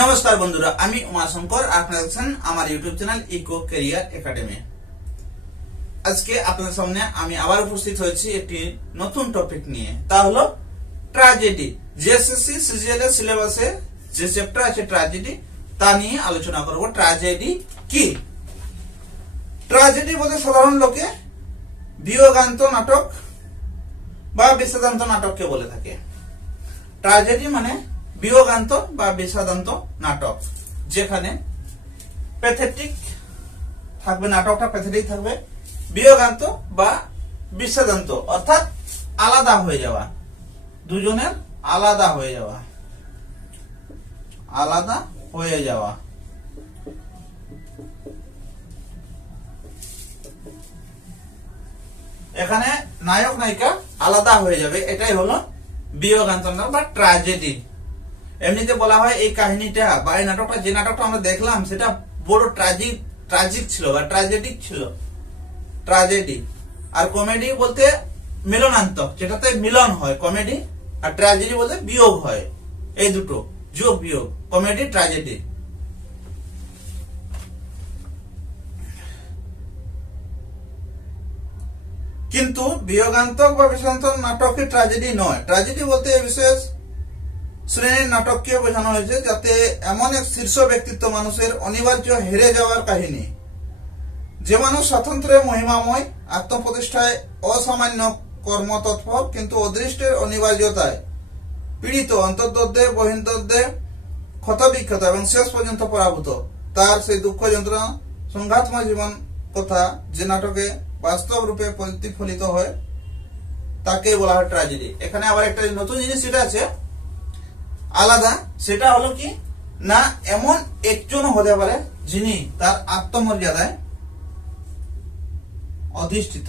নমস্কার বন্ধুরা, আমি উমাশঙ্কর। আপনারা দেখছেন আমার YouTube channel Eco Career Academy. আজকে আপনাদের সামনে আমি আবার উপস্থিত হয়েছি একটি নতুন টপিক নিয়ে, তা হলো ট্র্যাজেডি। জিএসএসসি সিজিএল এর সিলেবাসে যে চ্যাপ্টার আছে ট্র্যাজেডি, তা নিয়ে আলোচনা করব। ট্র্যাজেডি কি? ট্র্যাজেডি বলতে সাধারণ লোকে বিয়োগান্ত নাটক বা বিষাদান্ত নাটককে বলে থাকে। ট্র্যাজেডি মানে বিয়োগান্ত বা বিষাদান্ত নাটক, যেখানে প্যাথেটিক থাকবে, নাটকটা প্যাথেটিক থাকবে, বিয়োগান্ত বা বিষাদান্ত অর্থাৎ আলাদা হয়ে যাওয়া, দুজনের আলাদা হয়ে যাওয়া, আলাদা হয়ে যাওয়া। এখানে নায়ক নায়িকা আলাদা হয়ে যাবে, এটাই হলো বিয়োগান্ত নাটক বা ট্র্যাজেডি। এমনিতে বলা হয় এই কাহিনীটা বা এই নাটকটা, যে নাটকটা আমরা দেখলাম সেটা বড় ট্র্যাজিক ছিল বা ট্র্যাজেডিক ছিল, ট্র্যাজেডি। আর কমেডি বলতে মিলনান্তক, যেটাতে মিলন হয় কমেডি, আর ট্র্যাজেডি বলতে বিয়োগ হয়, এই দুটো যোগ বিয়োগ, কমেডি ট্র্যাজেডি। কিন্তু বিয়োগান্তক বা বিষাদান্তক নাটকে ট্র্যাজেডি নয়। ট্র্যাজেডি বলতে বিশেষ শ্রেণীর নাটককে বোঝানো হয়েছে যাতে এমন এক শীর্ষ ব্যক্তিত্ব মানুষের অনিবার্য হেরে যাওয়ার কাহিনী, যে মানুষ স্বাতন্ত্র্যে মহিমাময়, আত্মপ্রতিষ্ঠায় অসামান্য কর্মতৎপর, কিন্তু অদৃষ্টের অনিবার্যতায় পীড়িত, অন্তর্দ্বন্দ্বে বহির্দ্বন্দ্বে ক্ষতবিক্ষত এবং শেষ পর্যন্ত পরাভূত। তার সেই দুঃখ যন্ত্রণা সংঘাতময় জীবন কথা যে নাটকে বাস্তব রূপে প্রতিফলিত হয়, তাকে বলা হয় ট্র্যাজেডি। এখানে আবার একটা নতুন জিনিস সেটা আছে আলাদা, সেটা হলো কি না, এমন একজন হতে পারে যিনি তার আত্মমর্যাদায় অধিষ্ঠিত।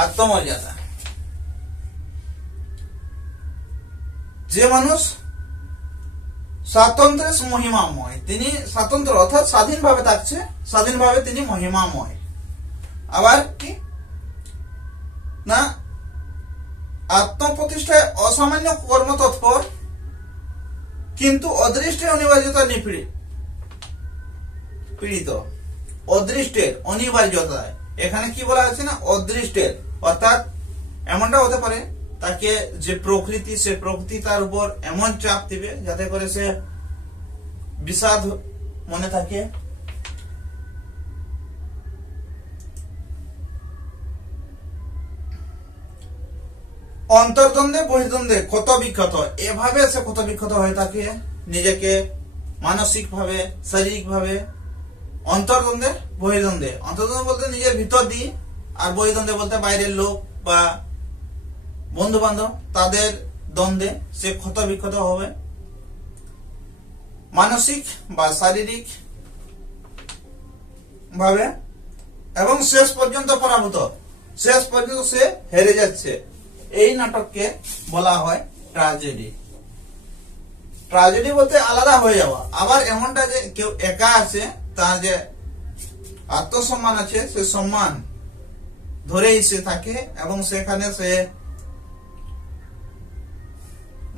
আত্মমর্যাদা, যে মানুষ স্বাতন্ত্র্যের মহিমাময়, তিনি স্বাতন্ত্র অর্থাৎ স্বাধীনভাবে থাকছে, স্বাধীনভাবে তিনি মহিমাময়। আবার কি না, আত্মপ্রতিষ্ঠায় অসামান্য কর্মতৎপর, কিন্তু অদৃষ্টের অনিবার্যতা পীড়িত। অদৃষ্টের অনিবার্যতায়, এখানে কি বলা হয়েছে না, অদৃষ্টের অর্থাৎ এমনটা হতে পারে তাকে যে প্রকৃতি, সে প্রকৃতি তার উপর এমন চাপ দিবে যাতে করে সে বিষাদ মনে থাকে, অন্তর্দ্বন্দ্বে বহির্দ্বন্দ্বে ক্ষত বিক্ষত, এভাবে সে ক্ষত বিক্ষত হয়ে থাকে নিজেকে মানসিক ভাবে, শারীরিক ভাবে। অন্তর্দ্বন্দ্বে বহির্দ্বন্দ্বে, অন্তর্দ্বন্দ্বে বলতে নিজের ভিতর দিয়ে, আর বহির্দ্বন্দ্বে বলতে বাইরের লোক বা বন্ধু বান্ধব, তাদের দ্বন্দ্বে সে ক্ষত বিক্ষত হবে মানসিক বা শারীরিক ভাবে, এবং শেষ পর্যন্ত পরাভূত, শেষ পর্যন্ত সে হেরে যাচ্ছে। এই নাটককে বলা হয় ট্র্যাজেডি। ট্র্যাজেডি বলতে আলাদা হয়ে যাওয়া। আবার এমনটা যে কেউ একা আছে, তার যে আত্মসম্মান আছে, সে সম্মান ধরেই সে থাকে, এবং সেখানে সে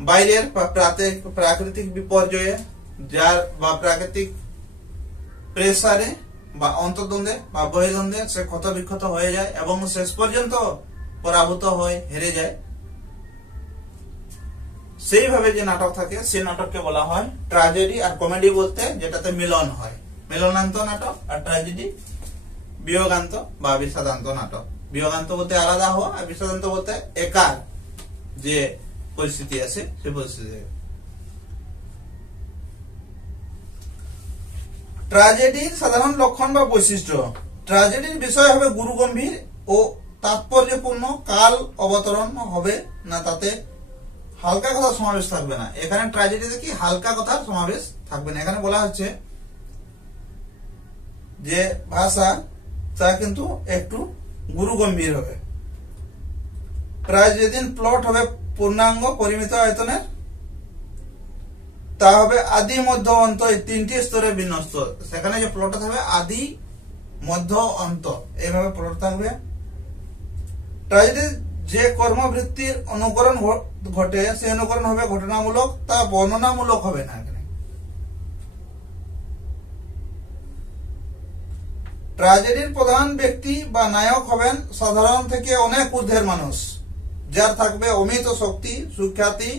বাইরের প্রাকৃতিক বিপর্যয়ে যার বা প্রাকৃতিক প্রেসারে বা অন্তর্দ্বন্দ্বে বা বহির্দ্বন্দ্বে সে ক্ষত বিক্ষত হয়ে যায় এবং শেষ পর্যন্ত পরাভূত হয়ে হেরে যায়। সেইভাবে যে নাটক থাকে সেই নাটককে বলা হয় ট্র্যাজেডি। আর কমেডি বলতে যেটাতে মিলন হয়, মিলনান্ত নাটক, আর ট্র্যাজেডি বিয়োগান্ত বা বিষাদান্ত নাটক। বিয়োগান্ত বলতে আলাদা হওয়া, আর বিষাদান্ত বলতে একার যে পরিস্থিতি আছে সে পরিস্থিতি। ট্র্যাজেডির সাধারণ লক্ষণ বা বৈশিষ্ট্য। ট্র্যাজেডির বিষয় হবে গুরুগম্ভীর ও তাৎপর্যপূর্ণ, কাল অবতরণ হবে না, তাতে হালকা কথার সমাবেশ থাকবে না। এখানে ট্র্যাজেডিতে কি হালকা কথার সমাবেশ থাকবে না। এখানে বলা হচ্ছে যে ভাষা তা কিন্তু একটু গুরুগম্ভীর হবে। প্রায় যেদিন প্লট হবে পূর্ণাঙ্গ পরিমিত আয়তনের, তা হবে আদি মধ্য অন্ত এই তিনটি স্তরে বিন্যস্ত। সেখানে যে প্লটটা থাকবে আদি মধ্য অন্ত এইভাবে পড়তে থাকবে। ট্র্যাজেডি যে কর্মবৃত্তির অনুকরণ ঘটে সেই অনুকরণ হবে ঘটনামূলক, তা বর্ণনামূলক হবে না। এখানে ট্র্যাজেডির প্রধান ব্যক্তি বা নায়ক হবেন সাধারণ থেকে অনেক ঊর্ধ্বের মানুষ, যার থাকবে অমিত শক্তি, সুখ্যাতি,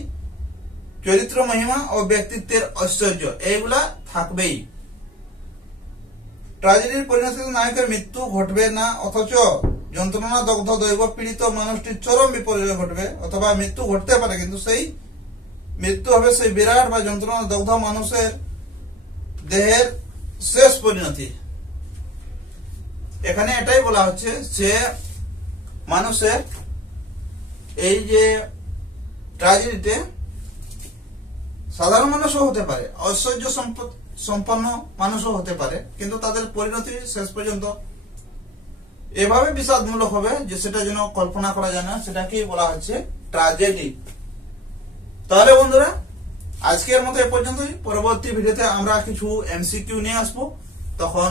চরিত্র মহিমা ও ব্যক্তিত্বের ঐশ্বর্য, এইগুলা থাকবেই। ট্র্যাজেডির পরিণতিতে নায়কের মৃত্যু ঘটবে না, অথচ যন্ত্রণা দগ্ধ দৈব পীড়িত মানুষটির চরম বিপর্যয় ঘটবে, অথবা মৃত্যু ঘটতে পারে কিন্তু সেই মৃত্যু হবে সেই বিরাট বা যন্ত্রণা দগ্ধ মানুষের দেহের শেষ পরিণতি। এখানে এটাই বলা হচ্ছে যে মানুষের এই যে ট্র্যাজেডিতে সাধারণ মানুষও হতে পারে, ঐশ্বর্য সম্পন্ন মানুষও হতে পারে, কিন্তু তাদের পরিণতি শেষ পর্যন্ত এভাবে বিষাদমূলক হবে যে সেটা যেন কল্পনা করা যায় না, সেটাকেই বলা হচ্ছে ট্র্যাজেডি। তাহলে বন্ধুরা আজকের মতো এ পর্যন্তই। পরবর্তী ভিডিওতে আমরা কিছু এমসিকিউ নিয়ে আসবো। তখন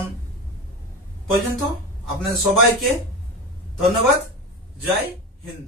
পর্যন্ত আপনাদের সবাইকে ধন্যবাদ। জয় হিন্দ।